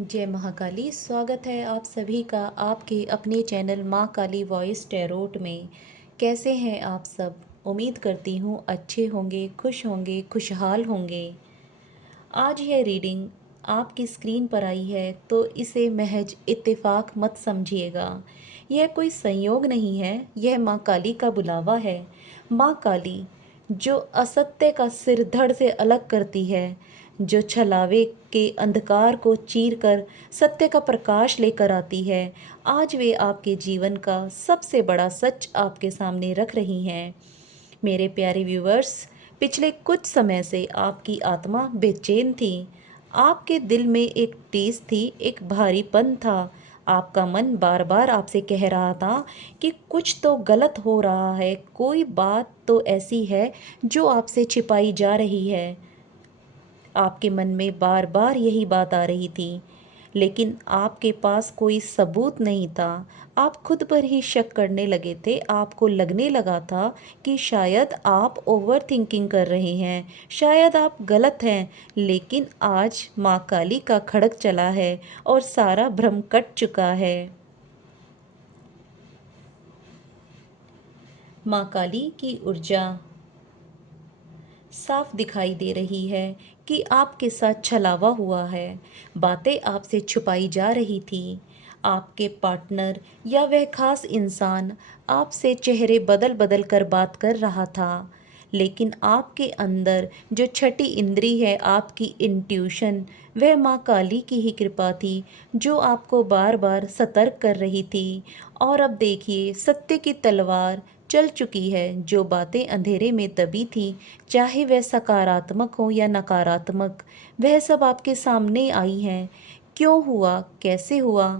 जय महाकाली। स्वागत है आप सभी का आपके अपने चैनल माँ काली वॉइस टैरोट में। कैसे हैं आप सब? उम्मीद करती हूँ अच्छे होंगे, खुश होंगे, खुशहाल होंगे। आज यह रीडिंग आपकी स्क्रीन पर आई है तो इसे महज इत्तेफाक मत समझिएगा। यह कोई संयोग नहीं है, यह माँ काली का बुलावा है। माँ काली जो असत्य का सिर धड़ से अलग करती है, जो छलावे के अंधकार को चीर कर सत्य का प्रकाश लेकर आती है, आज वे आपके जीवन का सबसे बड़ा सच आपके सामने रख रही हैं। मेरे प्यारे व्यूवर्स, पिछले कुछ समय से आपकी आत्मा बेचैन थी। आपके दिल में एक टीस थी, एक भारीपन था। आपका मन बार बार आपसे कह रहा था कि कुछ तो गलत हो रहा है, कोई बात तो ऐसी है जो आपसे छिपाई जा रही है। आपके मन में बार बार यही बात आ रही थी, लेकिन आपके पास कोई सबूत नहीं था। आप खुद पर ही शक करने लगे थे। आपको लगने लगा था कि शायद आप ओवर थिंकिंग कर रहे हैं, शायद आप गलत हैं। लेकिन आज माँ काली का खड़ग चला है और सारा भ्रम कट चुका है। माँ काली की ऊर्जा साफ दिखाई दे रही है कि आपके साथ छलावा हुआ है। बातें आपसे छुपाई जा रही थी। आपके पार्टनर या वह खास इंसान आपसे चेहरे बदल बदल कर बात कर रहा था, लेकिन आपके अंदर जो छठी इंद्री है, आपकी इंट्यूशन, वह माँ काली की ही कृपा थी जो आपको बार बार सतर्क कर रही थी। और अब देखिए, सत्य की तलवार चल चुकी है। जो बातें अंधेरे में दबी थी, चाहे वह सकारात्मक हो या नकारात्मक, वह सब आपके सामने आई हैं। क्यों हुआ, कैसे हुआ,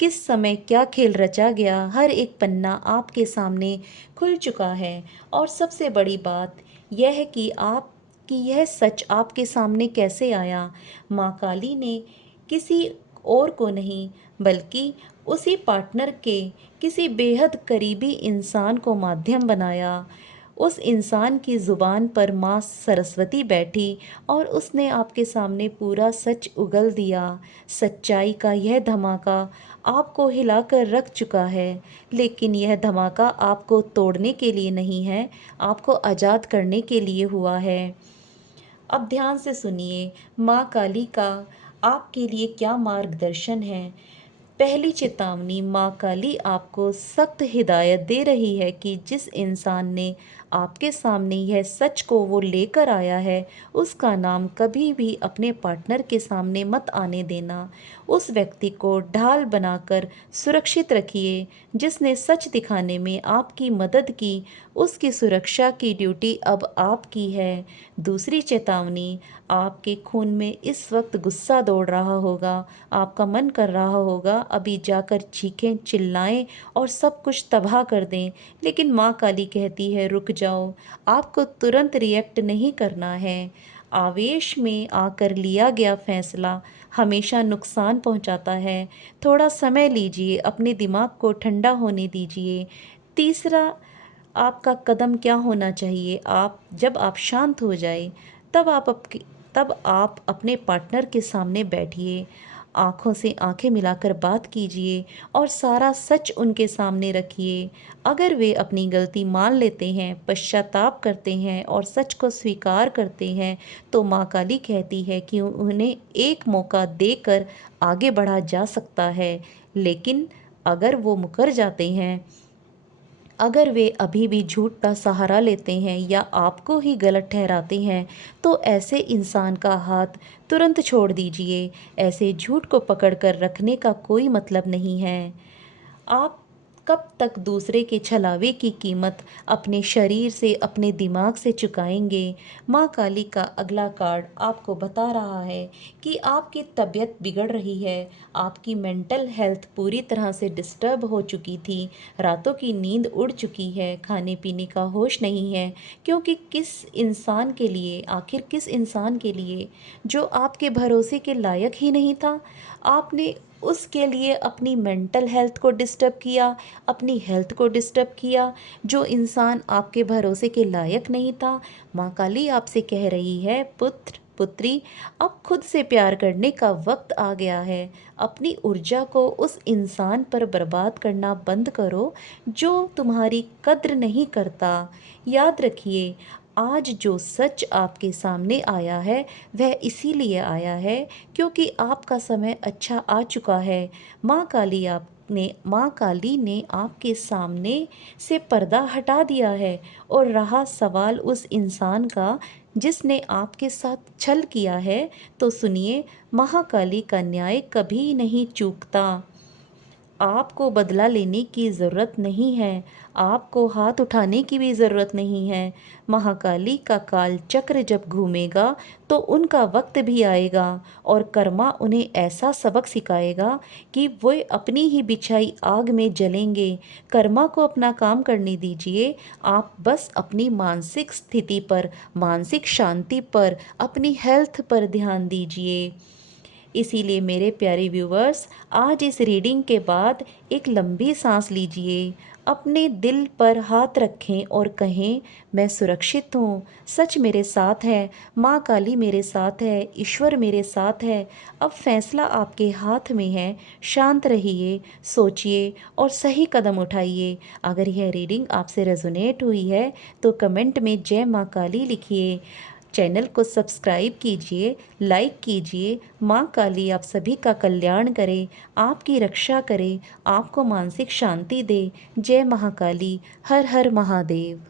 किस समय क्या खेल रचा गया, हर एक पन्ना आपके सामने खुल चुका है। और सबसे बड़ी बात यह है कि यह सच आपके सामने कैसे आया। माँ काली ने किसी और को नहीं, बल्कि उसी पार्टनर के किसी बेहद करीबी इंसान को माध्यम बनाया। उस इंसान की ज़ुबान पर माँ सरस्वती बैठी और उसने आपके सामने पूरा सच उगल दिया। सच्चाई का यह धमाका आपको हिलाकर रख चुका है, लेकिन यह धमाका आपको तोड़ने के लिए नहीं है, आपको आज़ाद करने के लिए हुआ है। अब ध्यान से सुनिए, माँ काली का आपके लिए क्या मार्गदर्शन है। पहली चेतावनी, माँ काली आपको सख्त हिदायत दे रही है कि जिस इंसान ने आपके सामने यह सच को वो लेकर आया है, उसका नाम कभी भी अपने पार्टनर के सामने मत आने देना। उस व्यक्ति को ढाल बनाकर सुरक्षित रखिए। जिसने सच दिखाने में आपकी मदद की, उसकी सुरक्षा की ड्यूटी अब आपकी है। दूसरी चेतावनी, आपके खून में इस वक्त गुस्सा दौड़ रहा होगा, आपका मन कर रहा होगा अभी जाकर चीखें, चिल्लाएं और सब कुछ तबाह कर दें। लेकिन माँ काली कहती है, रुक जाओ, आपको तुरंत रिएक्ट नहीं करना है। आवेश में आकर लिया गया फैसला हमेशा नुकसान पहुंचाता है। थोड़ा समय लीजिए, अपने दिमाग को ठंडा होने दीजिए। तीसरा, आपका कदम क्या होना चाहिए? जब आप शांत हो जाए, तब आप अपने पार्टनर के सामने बैठिए, आँखों से आँखें मिलाकर बात कीजिए और सारा सच उनके सामने रखिए। अगर वे अपनी गलती मान लेते हैं, पश्चाताप करते हैं और सच को स्वीकार करते हैं, तो माँ काली कहती है कि उन्हें एक मौका देकर आगे बढ़ा जा सकता है। लेकिन अगर वो मुकर जाते हैं, अगर वे अभी भी झूठ का सहारा लेते हैं या आपको ही गलत ठहराते हैं, तो ऐसे इंसान का हाथ तुरंत छोड़ दीजिए। ऐसे झूठ को पकड़कर रखने का कोई मतलब नहीं है। आप कब तक दूसरे के छलावे की कीमत अपने शरीर से, अपने दिमाग से चुकाएंगे? माँ काली का अगला कार्ड आपको बता रहा है कि आपकी तबीयत बिगड़ रही है, आपकी मेंटल हेल्थ पूरी तरह से डिस्टर्ब हो चुकी थी, रातों की नींद उड़ चुकी है, खाने पीने का होश नहीं है। क्योंकि आखिर किस इंसान के लिए जो आपके भरोसे के लायक ही नहीं था, आपने उसके लिए अपनी मेंटल हेल्थ को डिस्टर्ब किया, अपनी हेल्थ को डिस्टर्ब किया। जो इंसान आपके भरोसे के लायक नहीं था, माँ काली आपसे कह रही है, पुत्र पुत्री, अब खुद से प्यार करने का वक्त आ गया है। अपनी ऊर्जा को उस इंसान पर बर्बाद करना बंद करो जो तुम्हारी कद्र नहीं करता। याद रखिए, आज जो सच आपके सामने आया है वह इसीलिए आया है क्योंकि आपका समय अच्छा आ चुका है। माँ काली ने आपके सामने से पर्दा हटा दिया है और रहा सवाल उस इंसान का जिसने आपके साथ छल किया है, तो सुनिए, महाकाली का न्याय कभी नहीं चूकता। आपको बदला लेने की ज़रूरत नहीं है, आपको हाथ उठाने की भी ज़रूरत नहीं है। महाकाली का काल चक्र जब घूमेगा तो उनका वक्त भी आएगा और कर्मा उन्हें ऐसा सबक सिखाएगा कि वे अपनी ही बिछाई आग में जलेंगे। कर्मा को अपना काम करने दीजिए, आप बस अपनी मानसिक स्थिति पर, मानसिक शांति पर, अपनी हेल्थ पर ध्यान दीजिए। इसीलिए मेरे प्यारे व्यूवर्स, आज इस रीडिंग के बाद एक लंबी सांस लीजिए, अपने दिल पर हाथ रखें और कहें, मैं सुरक्षित हूँ, सच मेरे साथ है, माँ काली मेरे साथ है, ईश्वर मेरे साथ है। अब फैसला आपके हाथ में है। शांत रहिए, सोचिए और सही कदम उठाइए। अगर यह रीडिंग आपसे रेजोनेट हुई है तो कमेंट में जय माँ काली लिखिए। चैनल को सब्सक्राइब कीजिए, लाइक कीजिए। माँ काली आप सभी का कल्याण करे, आपकी रक्षा करे, आपको मानसिक शांति दे। जय महाकाली। हर हर महादेव।